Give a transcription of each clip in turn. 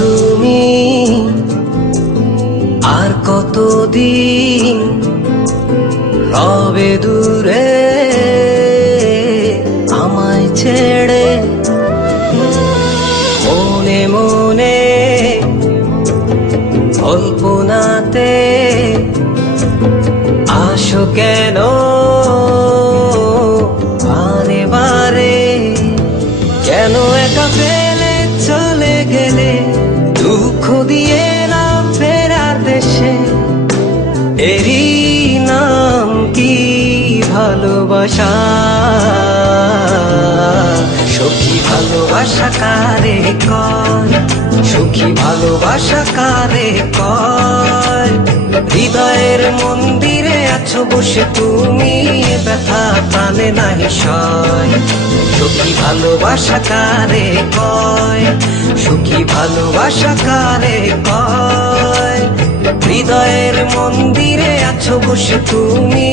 তুমি আর কতদিন রবে দূরে আমায় ছেড়ে, মনে মনে কল্পনাতে আসো কেন বারে বারে, কেন একা ফেলে চলে গেলে, দুঃখ দিয়ে না ফেরার দেশে, এরই নাম কি ভালোবাসা? সখী ভালোবাসা কারে কয়, সখী ভালোবাসা কারে কয়? হৃদয়ের মন্দিরে আছো বসে তুমি, ব্যথা প্রাণে নাহি সয়। সখী ভালোবাসা কারে কয়, সখী ভালোবাসা কারে কয়? হৃদয়ের মন্দিরে আছো বসে তুমি,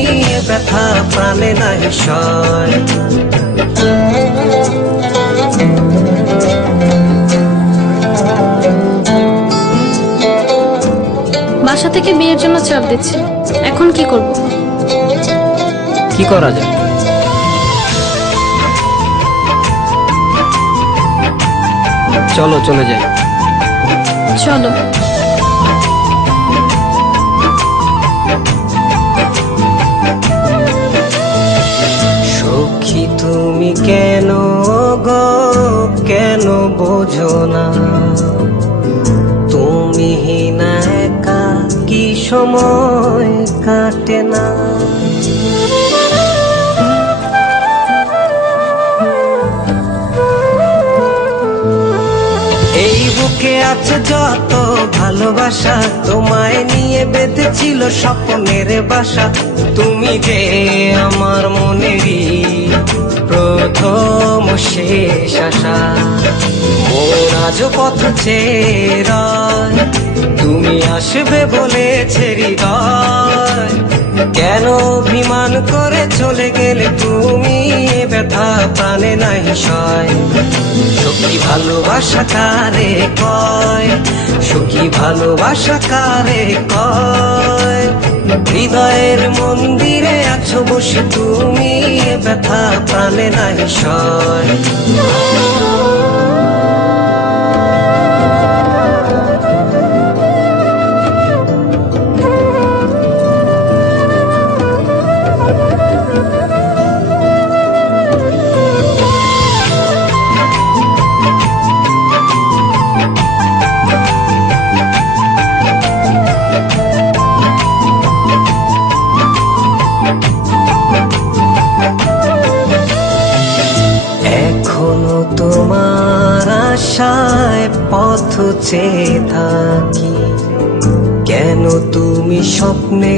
ব্যথা প্রাণে নাহি সয়। বাসা থেকে বিয়ের জন্য চাপ দিচ্ছে, এখন কি করব? কি করা যায়? চলো চলে যাই। চলো। সখী তুমি কেন গো, কেন বোঝো না? তুমি না একা কি সময় কাটে না? এই বুকে আছে যত ভালোবাসা, তোমায় নিয়ে বেঁধেছিল স্বপ্নের বাসা। তুমি যে আমার মনেরই প্রথম শেষ আশা, মোর আজ পথ চেয়ে, তুমি আসবে বলেছে হৃদয়। কেন অভিমান করে চলে গেলে তুমি, ব্যথা প্রাণে নাহি সয়। সখী ভালোবাসা কারে কয়, সখী ভালোবাসা কারে কয়? হৃদয়ের মন্দিরে আছো বসে তুমি, ব্যথা প্রাণে নাহি সয়। এখনো তোমার আশায় পথ চেয়ে থাকি, কেন তুমি স্বপ্নে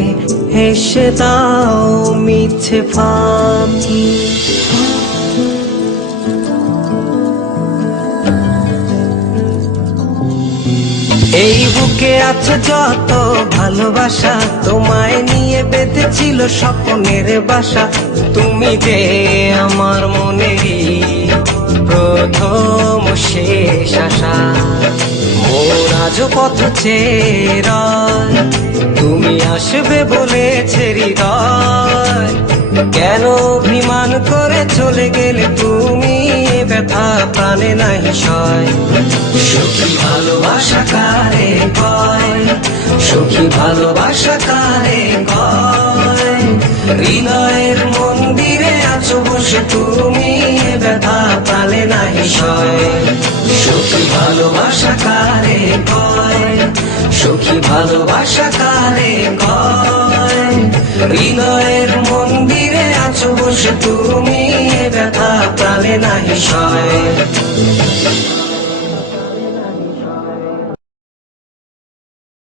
হেসে দাও মিছে ফাঁকি? এই বুকে আছে যত ভালোবাসা, তোমায় নিয়ে বেঁধেছিল স্বপ্নের বাসা। তুমি যে আমার মনেরই প্রথম শেষ আশা, মোর আজ পথ চেয়ে, তুমি আসবে বলেছে হৃদয়। কেন অভিমান করে চলে গেলে তুমি, ব্যথা প্রাণে নাহি সয়। সখী ভালোবাসা কারে কয়, সখী ভালোবাসা কারে কয়? হৃদয়ের মন্দিরে আছো বসে তুমি, ব্যথা প্রাণে নাহি সয়। সখী ভালোবাসা কারে কয়, সখী ভালোবাসা কারে কয়। হৃদয়ের মন্দিরে আছো বসে তুমি, এ ব্যথা প্রাণে নাহি সয়।